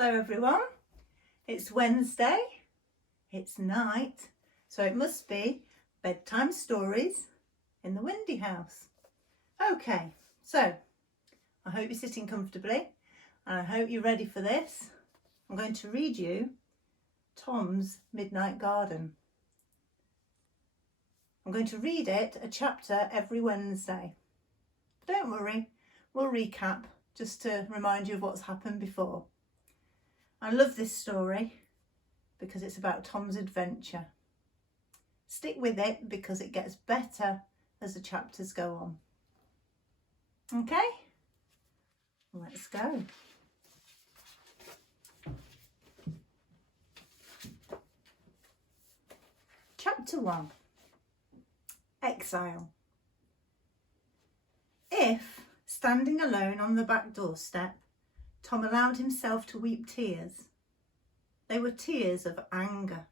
Hello everyone, it's Wednesday, it's night, so it must be bedtime stories in the Windy House. Okay, so I hope you're sitting comfortably and I hope you're ready for this. I'm going to read you Tom's Midnight Garden. I'm going to read it a chapter every Wednesday. But don't worry, we'll recap just to remind you of what's happened before. I love this story because it's about Tom's adventure. Stick with it because it gets better as the chapters go on. Okay, let's go. Chapter 1. Exile. If, standing alone on the back doorstep, Tom allowed himself to weep tears, they were tears of anger.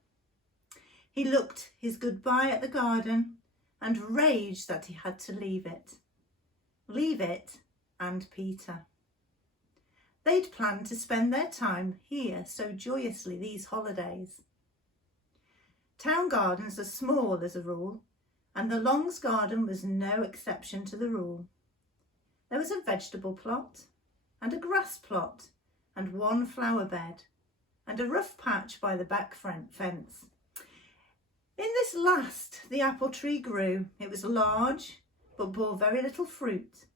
He looked his goodbye at the garden and raged that he had to leave it. Leave it and Peter. They'd planned to spend their time here so joyously these holidays. Town gardens are small as a rule, and the Longs' garden was no exception to the rule. There was a vegetable plot, and a grass plot, and one flower bed, and a rough patch by the back fence. In this last, the apple tree grew. It was large, but bore very little fruit,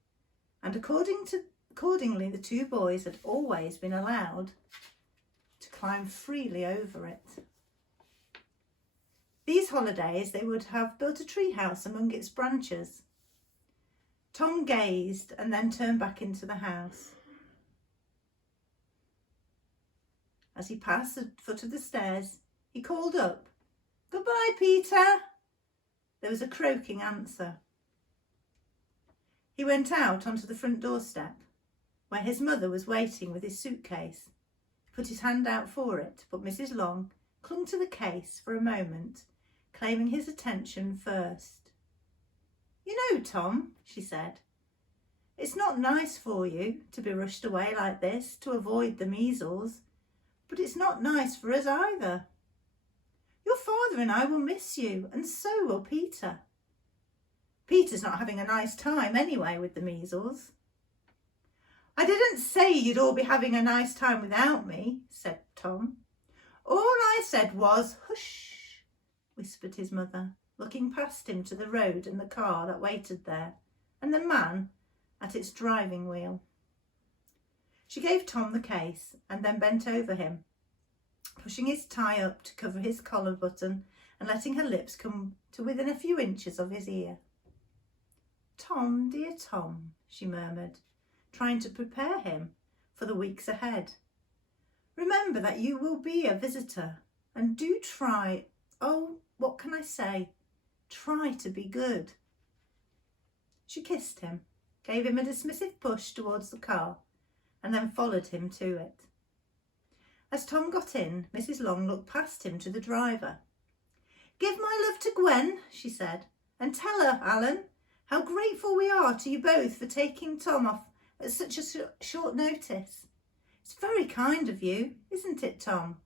and accordingly the two boys had always been allowed to climb freely over it. These holidays they would have built a tree house among its branches. Tom gazed and then turned back into the house. As he passed the foot of the stairs, he called up, "Goodbye, Peter." There was a croaking answer. He went out onto the front doorstep, where his mother was waiting with his suitcase. He put his hand out for it, but Mrs. Long clung to the case for a moment, claiming his attention first. "You know, Tom," she said, "it's not nice for you to be rushed away like this to avoid the measles. But it's not nice for us either. Your father and I will miss you, and so will Peter. Peter's not having a nice time anyway with the measles." "I didn't say you'd all be having a nice time without me," said Tom. "All I said was, 'Hush,'" whispered his mother, looking past him to the road and the car that waited there, and the man at its driving wheel. She gave Tom the case and then bent over him, pushing his tie up to cover his collar button and letting her lips come to within a few inches of his ear. "Tom, dear Tom," she murmured, trying to prepare him for the weeks ahead. "Remember that you will be a visitor, and do try, what can I say? Try to be good." She kissed him, gave him a dismissive push towards the car, and then followed him to it. As Tom got in, Mrs. Long looked past him to the driver. "Give my love to Gwen," she said, "and tell her, Alan, how grateful we are to you both for taking Tom off at such a short notice. It's very kind of you, isn't it, Tom?"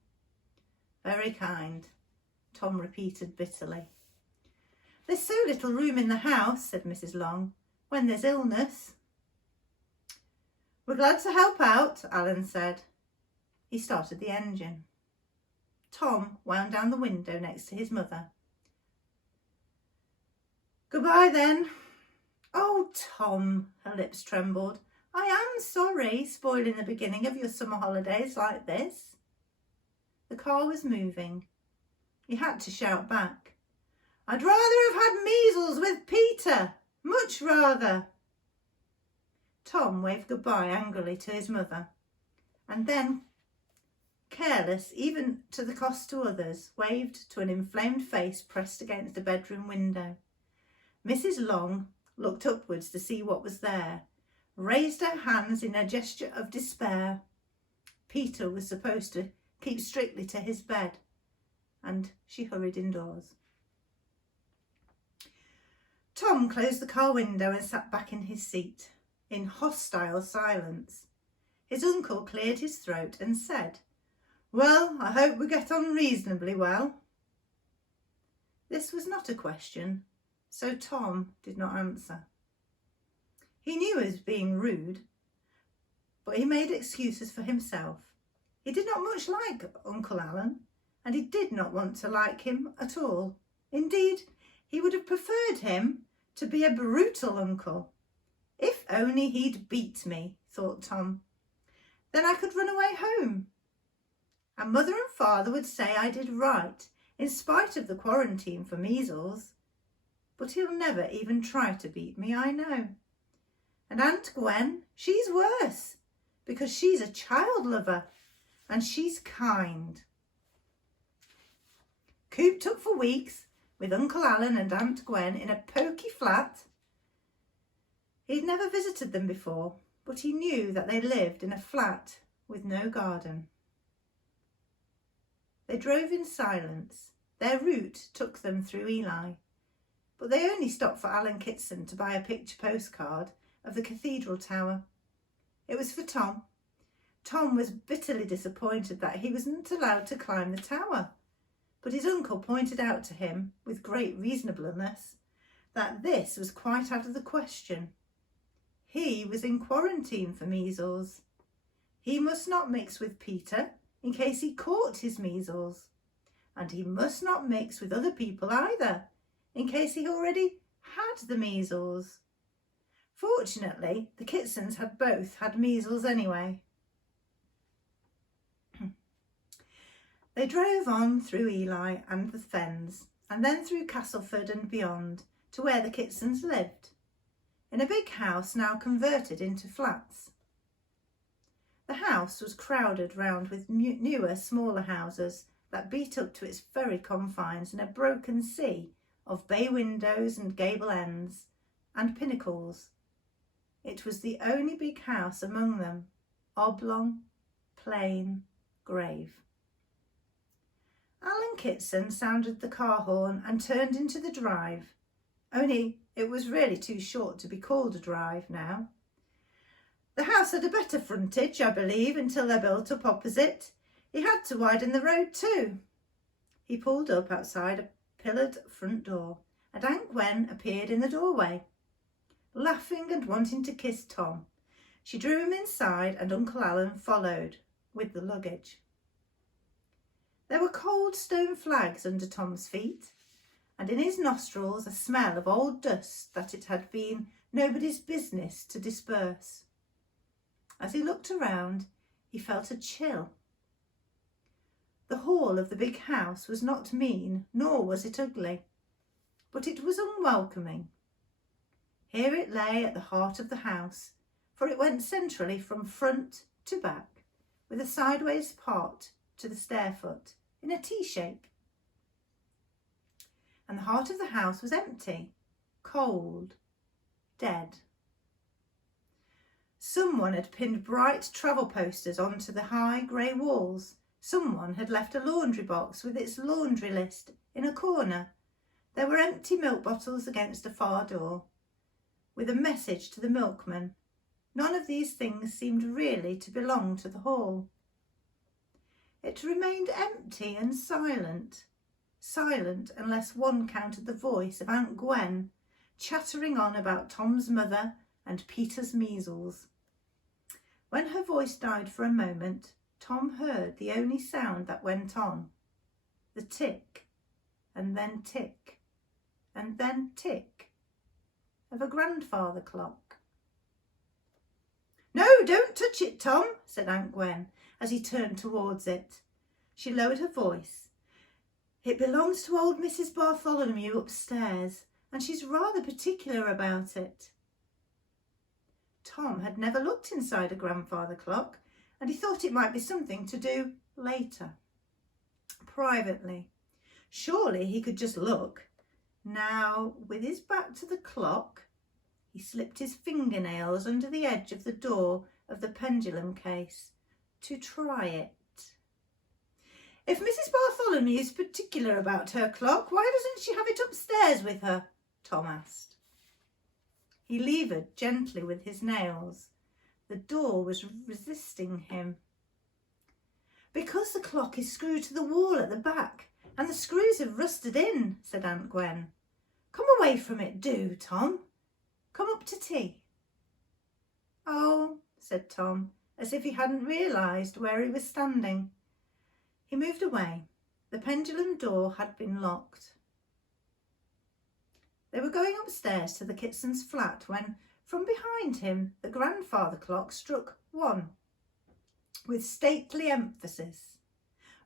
"Very kind," Tom repeated bitterly. "There's so little room in the house," said Mrs. Long, "when there's illness." "We're glad to help out," Alan said. He started the engine. Tom wound down the window next to his mother. "Goodbye then." "Oh, Tom," her lips trembled. "I am sorry, spoiling the beginning of your summer holidays like this." The car was moving. He had to shout back, "I'd rather have had measles with Peter, much rather." Tom waved goodbye angrily to his mother, and then, careless even to the cost to others, waved to an inflamed face pressed against the bedroom window. Mrs. Long looked upwards to see what was there, raised her hands in a gesture of despair. Peter was supposed to keep strictly to his bed, and she hurried indoors. Tom closed the car window and sat back in his seat, in hostile silence. His uncle cleared his throat and said, "Well, I hope we get on reasonably well." This was not a question, so Tom did not answer. He knew he was being rude, but he made excuses for himself. He did not much like Uncle Alan, and he did not want to like him at all. Indeed, he would have preferred him to be a brutal uncle. If only he'd beat me, thought Tom. Then I could run away home. And Mother and Father would say I did right, in spite of the quarantine for measles. But he'll never even try to beat me, I know. And Aunt Gwen, she's worse, because she's a child lover, and she's kind. Cooped up for weeks with Uncle Alan and Aunt Gwen in a poky flat. He'd never visited them before, but he knew that they lived in a flat with no garden. They drove in silence. Their route took them through Ely, but they only stopped for Alan Kitson to buy a picture postcard of the cathedral tower. It was for Tom. Tom was bitterly disappointed that he wasn't allowed to climb the tower, but his uncle pointed out to him, with great reasonableness, that this was quite out of the question. He was in quarantine for measles. He must not mix with Peter in case he caught his measles, and he must not mix with other people either in case he already had the measles. Fortunately, the Kitsons had both had measles anyway. They drove on through Ely and the Fens, and then through Castleford and beyond to where the Kitsons lived, in a big house now converted into flats. The house was crowded round with newer, smaller houses that beat up to its very confines in a broken sea of bay windows and gable ends and pinnacles. It was the only big house among them, oblong, plain, grave. Alan Kitson sounded the car horn and turned into the drive, only it was really too short to be called a drive now. The house had a better frontage, I believe, until they built up opposite. He had to widen the road too. He pulled up outside a pillared front door, and Aunt Gwen appeared in the doorway, laughing and wanting to kiss Tom. She drew him inside, and Uncle Alan followed with the luggage. There were cold stone flags under Tom's feet, and in his nostrils a smell of old dust that it had been nobody's business to disperse. As he looked around, he felt a chill. The hall of the big house was not mean, nor was it ugly, but it was unwelcoming. Here it lay at the heart of the house, for it went centrally from front to back, with a sideways part to the stairfoot in a T-shape. And the heart of the house was empty, cold, dead. Someone had pinned bright travel posters onto the high grey walls. Someone had left a laundry box with its laundry list in a corner. There were empty milk bottles against a far door, with a message to the milkman. None of these things seemed really to belong to the hall. It remained empty and silent unless one counted the voice of Aunt Gwen chattering on about Tom's mother and Peter's measles. When her voice died for a moment, Tom heard the only sound that went on, the tick, and then tick, and then tick of a grandfather clock. "No, don't touch it, Tom," said Aunt Gwen as he turned towards it. She lowered her voice. "It belongs to old Mrs. Bartholomew upstairs, and she's rather particular about it." Tom had never looked inside a grandfather clock, and he thought it might be something to do later, privately. Surely he could just look. Now, with his back to the clock, he slipped his fingernails under the edge of the door of the pendulum case to try it. "If Mrs. Bartholomew is particular about her clock, why doesn't she have it upstairs with her?" Tom asked. He levered gently with his nails. The door was resisting him. "Because the clock is screwed to the wall at the back and the screws have rusted in," said Aunt Gwen. "Come away from it, do, Tom. Come up to tea." "Oh," said Tom, as if he hadn't realised where he was standing. He moved away. The pendulum door had been locked. They were going upstairs to the Kitsons' flat when, from behind him, the grandfather clock struck 1 with stately emphasis.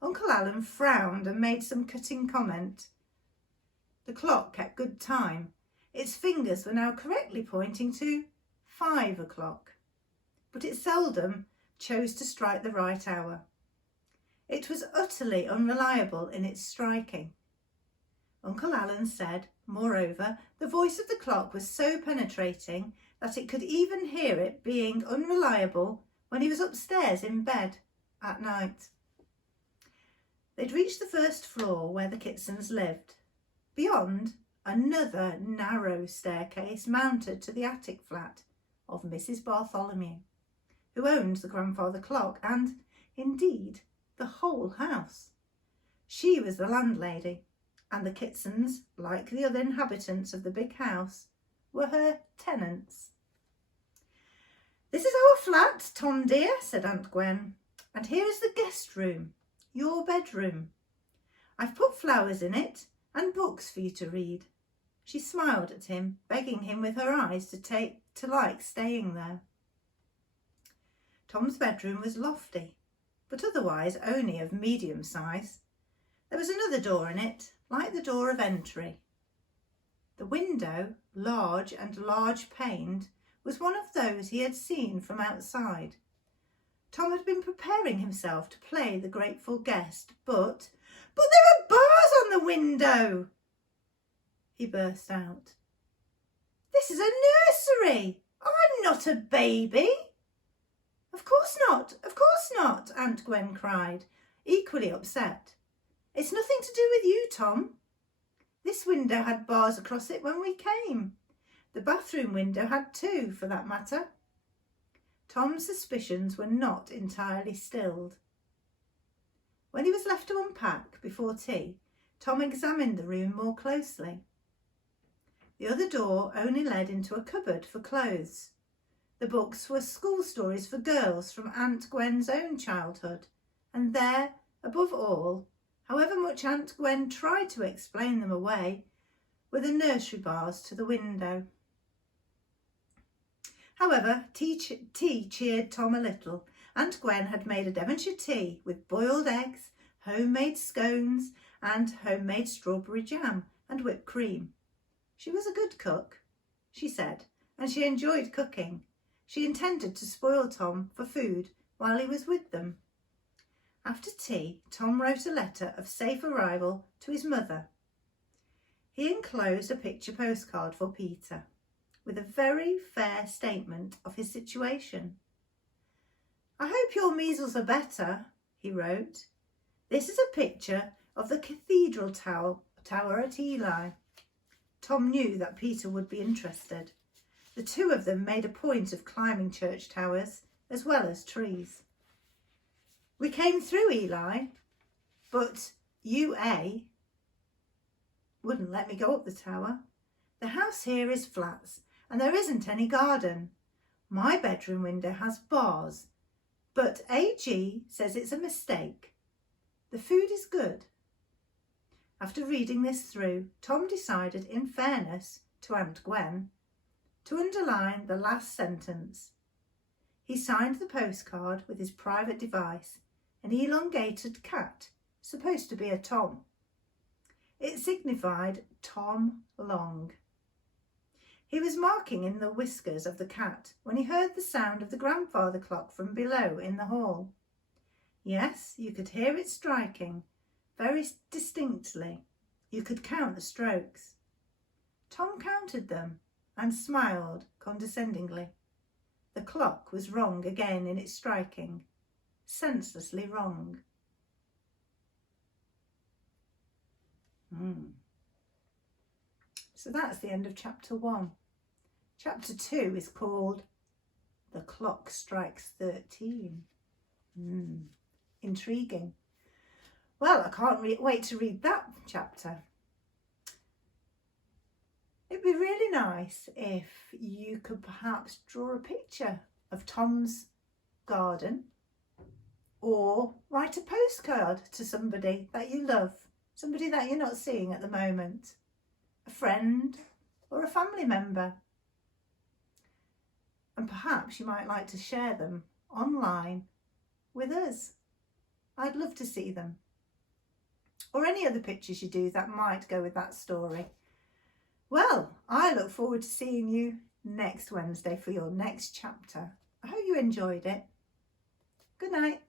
Uncle Alan frowned and made some cutting comment. The clock kept good time. Its fingers were now correctly pointing to 5 o'clock, but it seldom chose to strike the right hour. It was utterly unreliable in its striking. Uncle Alan said, moreover, the voice of the clock was so penetrating that it could even hear it being unreliable when he was upstairs in bed at night. They'd reached the first floor where the Kitsons lived. Beyond, another narrow staircase mounted to the attic flat of Mrs. Bartholomew, who owned the grandfather clock and, indeed, the whole house. She was the landlady, and the Kitsons, like the other inhabitants of the big house, were her tenants. "This is our flat, Tom dear," said Aunt Gwen, "and here is the guest room, your bedroom. I've put flowers in it and books for you to read." She smiled at him, begging him with her eyes to like staying there. Tom's bedroom was lofty, but otherwise only of medium size. There was another door in it, like the door of entry. The window, large and large-paned, was one of those he had seen from outside. Tom had been preparing himself to play the grateful guest, but there are bars on the window!" he burst out. "This is a nursery! I'm not a baby!" Of course not, Aunt Gwen cried, equally upset. "It's nothing to do with you, Tom. This window had bars across it when we came. The bathroom window had too, for that matter." Tom's suspicions were not entirely stilled. When he was left to unpack before tea, Tom examined the room more closely. The other door only led into a cupboard for clothes. The books were school stories for girls from Aunt Gwen's own childhood, and there, above all, however much Aunt Gwen tried to explain them away, were the nursery bars to the window. However, tea cheered Tom a little. Aunt Gwen had made a Devonshire tea with boiled eggs, homemade scones and homemade strawberry jam and whipped cream. She was a good cook, she said, and she enjoyed cooking. She intended to spoil Tom for food while he was with them. After tea, Tom wrote a letter of safe arrival to his mother. He enclosed a picture postcard for Peter, with a very fair statement of his situation. "I hope your measles are better," he wrote. "This is a picture of the cathedral tower at Ely." Tom knew that Peter would be interested. The two of them made a point of climbing church towers as well as trees. "We came through Ely, but UA wouldn't let me go up the tower. The house here is flats and there isn't any garden. My bedroom window has bars, but AG says it's a mistake. The food is good." After reading this through, Tom decided, in fairness to Aunt Gwen, to underline the last sentence. He signed the postcard with his private device, an elongated cat, supposed to be a Tom. It signified Tom Long. He was marking in the whiskers of the cat when he heard the sound of the grandfather clock from below in the hall. Yes, you could hear it striking, very distinctly. You could count the strokes. Tom counted them and smiled condescendingly. The clock was wrong again in its striking, senselessly wrong. So that's the end of chapter 1. Chapter 2 is called The clock strikes 13. Intriguing. Well, I can't wait to read that chapter. It'd be really nice if you could perhaps draw a picture of Tom's garden, or write a postcard to somebody that you love, somebody that you're not seeing at the moment, a friend or a family member. And perhaps you might like to share them online with us. I'd love to see them. Or any other pictures you do that might go with that story. Well, I look forward to seeing you next Wednesday for your next chapter. I hope you enjoyed it. Good night.